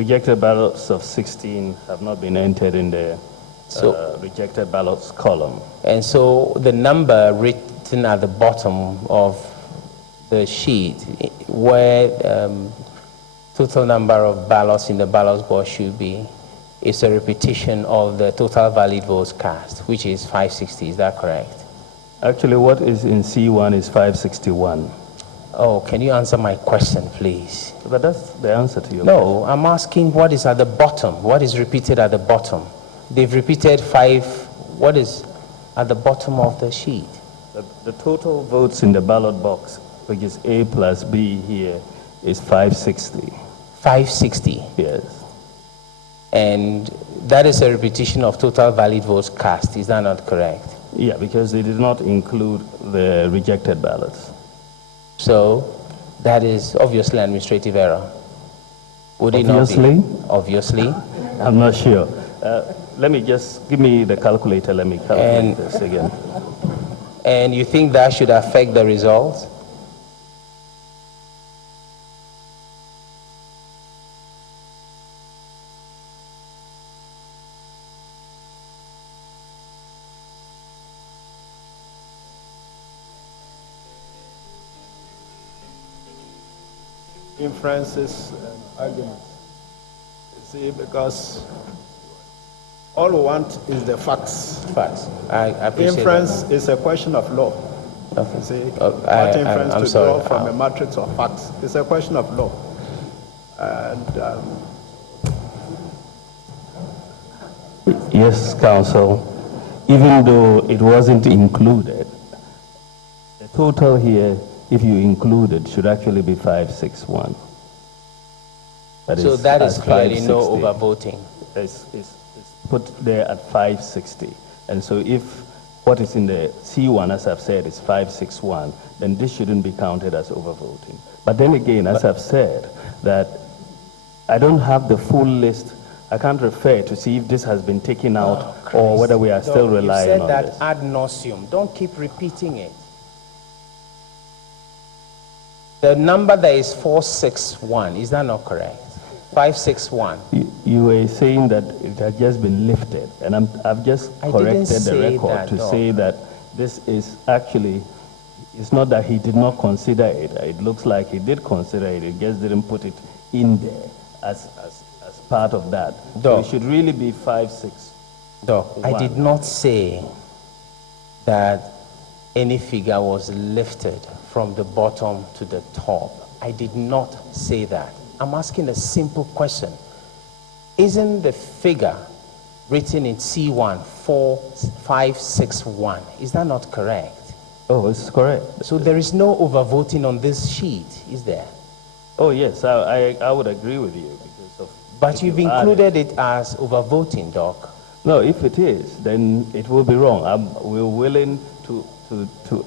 rejected ballots of 16 have not been entered in the rejected ballots column. And so the number written at the bottom of the sheet where total number of ballots in the ballot box should be is a repetition of the total valid votes cast, which is 560. Is that correct? Actually, what is in C1 is 561. Oh, can you answer my question, please? But that's the answer to your question. No, I'm asking what is at the bottom. What is repeated at the bottom? They've repeated 5. What is at the bottom of the sheet? The total votes in the ballot box, which is A plus B here, is 560. 560. Yes. And that is a repetition of total valid votes cast. Is that not correct? Yeah, because they did not include the rejected ballots. So that is obviously an administrative error. Would it not be? Obviously? I'm not sure. Let me just, give me the calculator, let me calculate this again. And you think that should affect the results? Inferences and arguments. You see, because all we want is the facts. Facts. I appreciate Inference that. is a question of law. Okay. You see, I'm what inference to sorry. draw from a matrix of facts. It's a question of law. And Yes, Counsel. Even though it wasn't included, the total here, if you include it, should actually be 561. So that is at clearly no 560. overvoting. It's put there at 560. And so if what is in the C1, as I've said, is 561, then this shouldn't be counted as overvoting. But then again, as I've said, that I don't have the full list. I can't refer to see if this has been taken out or whether we are still relying on this. You said that ad nauseum. Don't keep repeating it. The number there is 461. Is that not correct? 561. You were saying that it had just been lifted, and I've just corrected the record to say that this is actually, it's not that he did not consider it. It looks like he did consider it. He just didn't put it in there as part of that. So it should really be 561. Doc, I did not say that any figure was lifted from the bottom to the top. I did not say that. I'm asking a simple question. Isn't the figure written in C1 4561, is that not correct? Oh, it's correct. So there is no overvoting on this sheet, is there? Oh, yes, I would agree with you. Because of but you've included it as overvoting, Doc. No, if it is, then it will be wrong. We're willing to,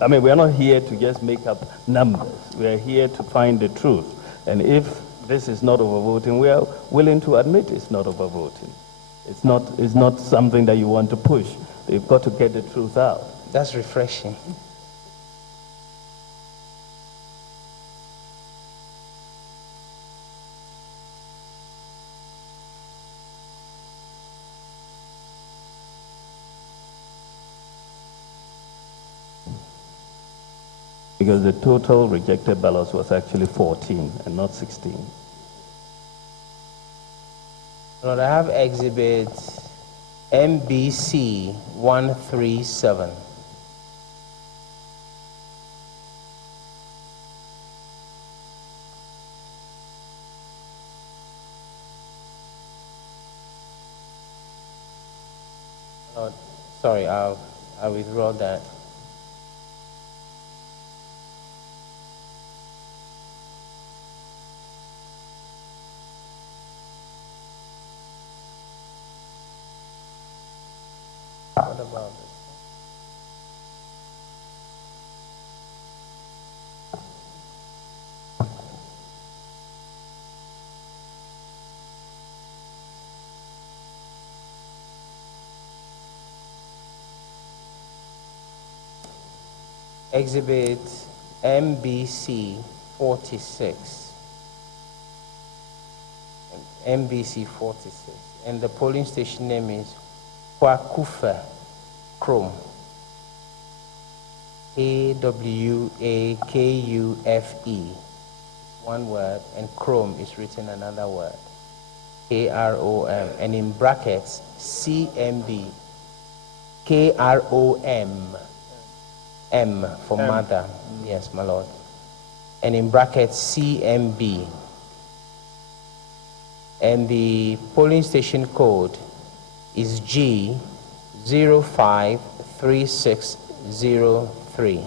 I mean, we're not here to just make up numbers. We're here to find the truth. And if this is not overvoting, we are willing to admit it's not overvoting. It's not something that you want to push. You've got to get the truth out. That's refreshing. Because the total rejected ballots was actually 14 and not 16. Lord, I have exhibit MBC 137. Lord, sorry, I withdraw that. What about this? Exhibit MBC 46. MBC 46. And the polling station name is Kwakufe Chrome. Awakufe. One word, and Chrome is written another word. KROM, and in brackets, CMB. KROM. M for mother. Yes, my lord. And in brackets, CMB. And the polling station code is G053603.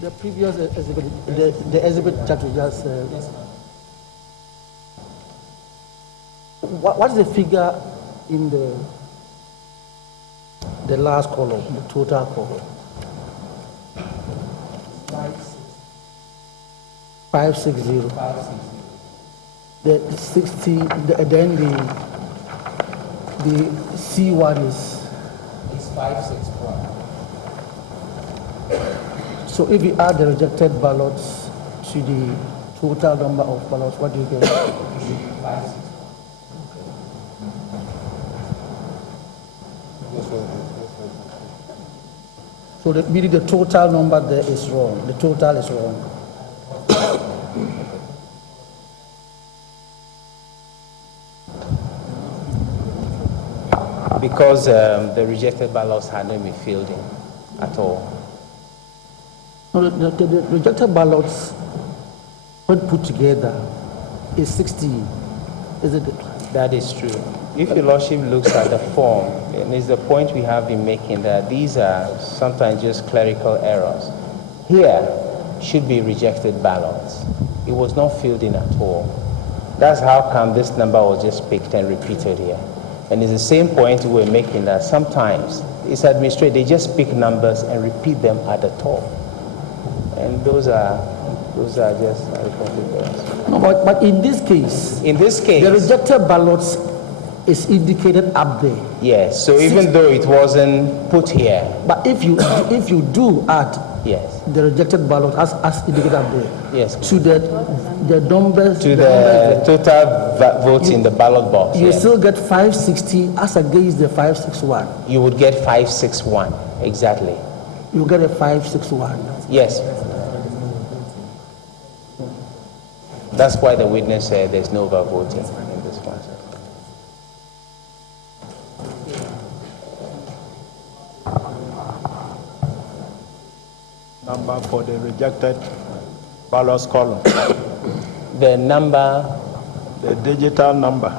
The previous exhibit, the exhibit that we just what is the figure in the last column, the total column? 560. The 60. Then the C1 is 561. So if we add the rejected ballots to the total number of ballots, what do you get? 561. So meaning the total number there is wrong. The total is wrong. Because the rejected ballots hadn't been filled in at all. No, the rejected ballots, when put together, is 60, isn't it? That is true. If your lordship looks at the form, and it's the point we have been making that these are sometimes just clerical errors. Here should be rejected ballots. It was not filled in at all. That's how come this number was just picked and repeated here. And it's the same point we were making that sometimes it's administrative, they just pick numbers and repeat them at the top. And those are just arithmetic errors. No, but in this case, In this case, the rejected ballots is indicated up there. yes, so even though it wasn't put here, But if you do add yes, the rejected ballot as indicated up there yes, to the numbers, to numbers the total votes in the ballot box, you yes, still get 560 as against the 561. you would get 561, exactly. You get a 561. Yes. That's why the witness said there's no overvoting in this one. Number for the rejected ballots column. The number, The digital number.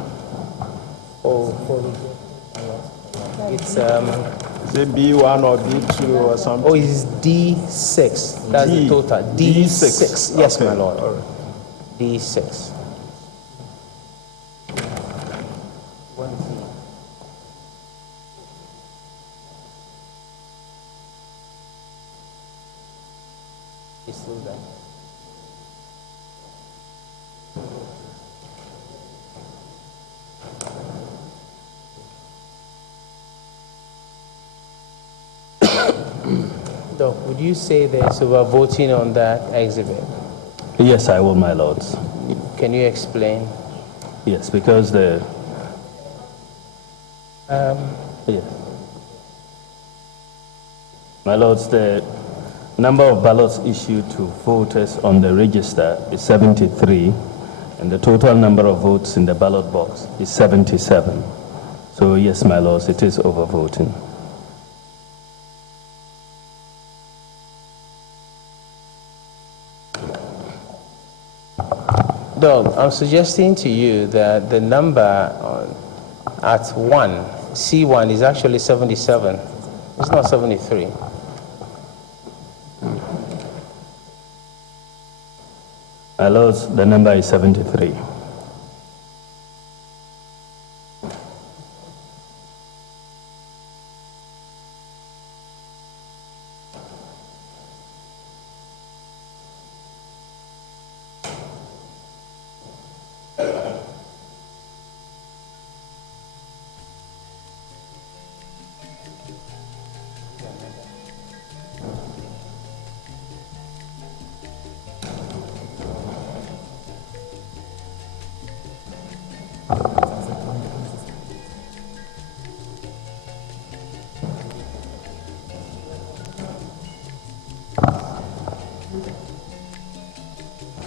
it's Is it B1 or B2 or something? it's D6. That's the D. total. D6. Yes, Okay, my lord. all right. D6. It's still there. Doc, would you say there's overvoting on that exhibit? Yes, I will, my lords. Can you explain? Yes, because the... yes. My lords, the number of ballots issued to voters on the register is 73, and the total number of votes in the ballot box is 77. So yes, my lords, it is overvoting. Doug, I'm suggesting to you that the number at 1, C1, is actually 77. It's not 73. My lords, the number is 73.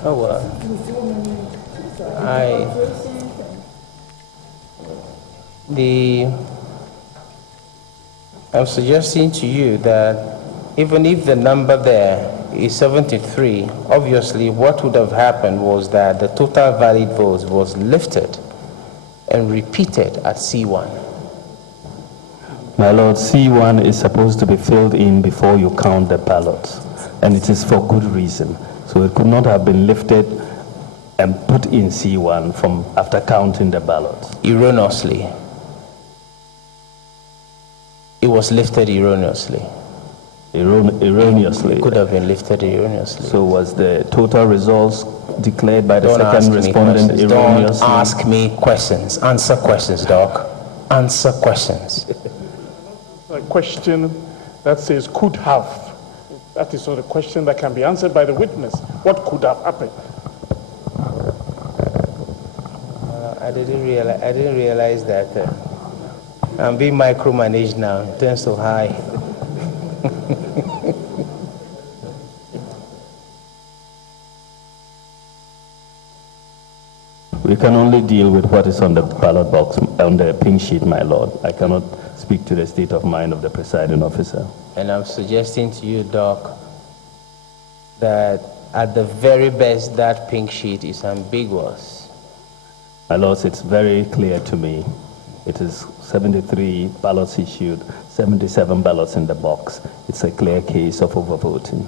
Oh, well. I'm suggesting to you that even if the number there is 73, obviously what would have happened was that the total valid votes was lifted and repeated at C1. My lord, C1 is supposed to be filled in before you count the ballots, and it is for good reason. So it could not have been lifted and put in C1 from after counting the ballots. Erroneously. It was lifted erroneously. Erroneously. It could have been lifted erroneously. So was the total results declared by the Don't ask second me respondent questions. Don't erroneously? ask me questions. Answer questions, Doc. Answer questions. A question that says could have. That is not a question that can be answered by the witness. What could have happened? I didn't realize that I'm being micromanaged now. It turns so high. We can only deal with what is on the ballot box, on the pink sheet, my lord. I cannot speak to the state of mind of the presiding officer. And I'm suggesting to you, Doc, that at the very best, that pink sheet is ambiguous. My lords, it's very clear to me It is 73 ballots issued, 77 ballots in the box. It's a clear case of overvoting.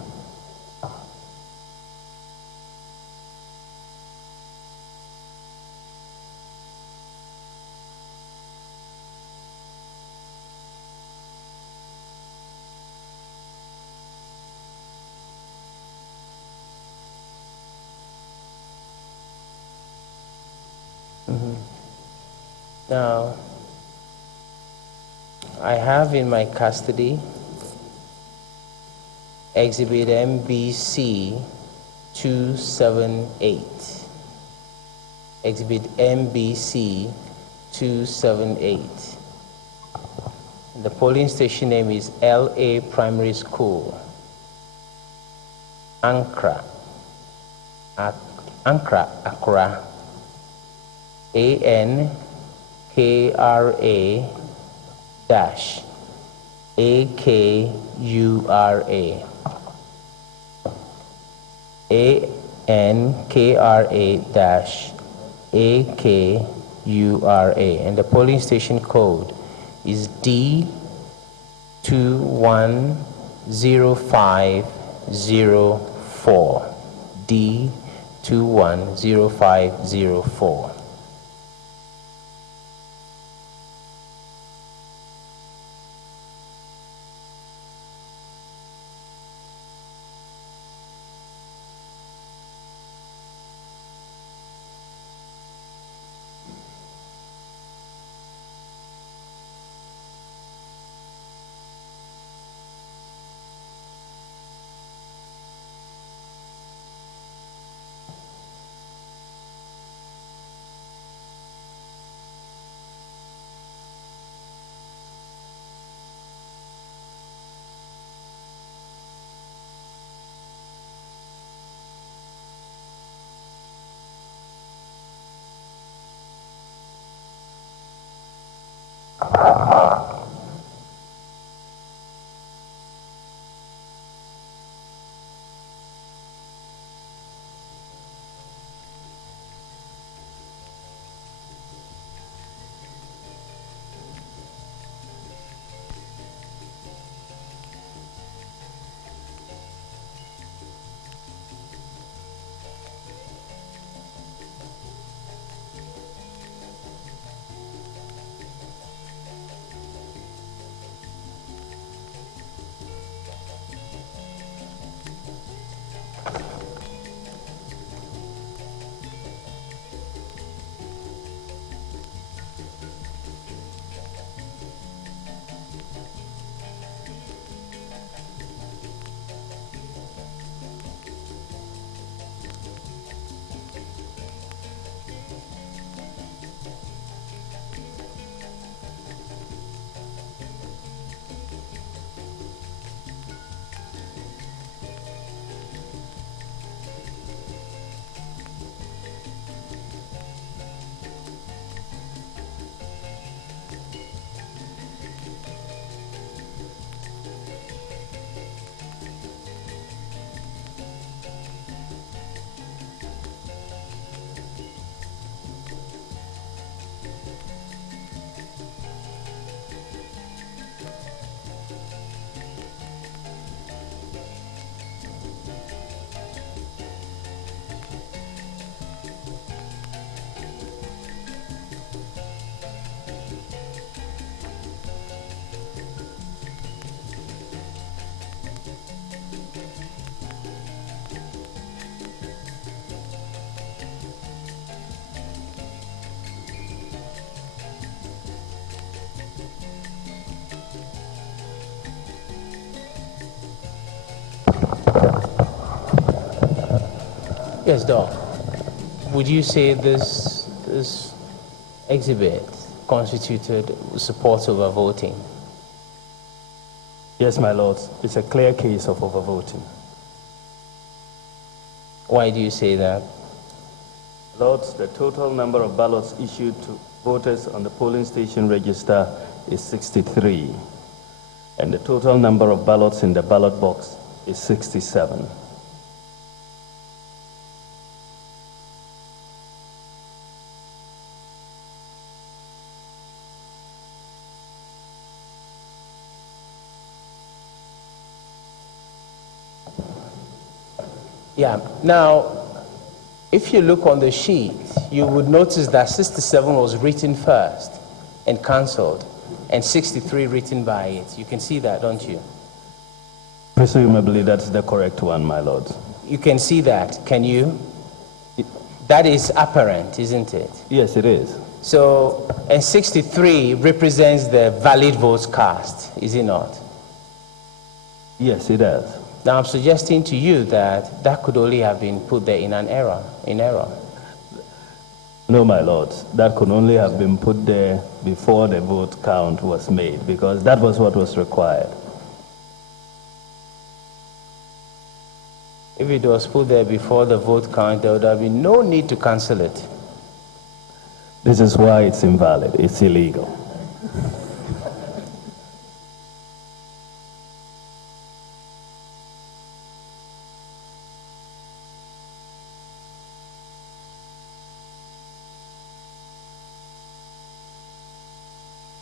Now, I have in my custody Exhibit MBC 278. Exhibit MBC 278. The polling station name is LA Primary School, Ankara, Accra, ANKRA dash AKURA. ANKRA dash AKURA. And the polling station code is D210504. D210504. Yes, Doc. Would you say this exhibit constituted support over voting? Yes, my lords, it's a clear case of overvoting. Why do you say that? Lords, the total number of ballots issued to voters on the polling station register is 63, and the total number of ballots in the ballot box is 67. Yeah. Now, if you look on the sheet, you would notice that 67 was written first and cancelled, and 63 written by it. You can see that, don't you? Presumably, that's the correct one, my lord. You can see that, can you? That is apparent, isn't it? Yes, it is. So, and 63 represents the valid votes cast, is it not? Yes, it does. Now, I'm suggesting to you that that could only have been put there in error. No, my lord. That could only have been put there before the vote count was made, because that was what was required. If it was put there before the vote count, there would have been no need to cancel it. This is why it's invalid. It's illegal.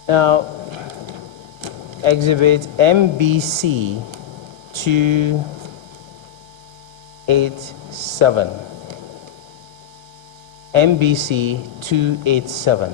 Now, Exhibit MBC 287. MBC 287.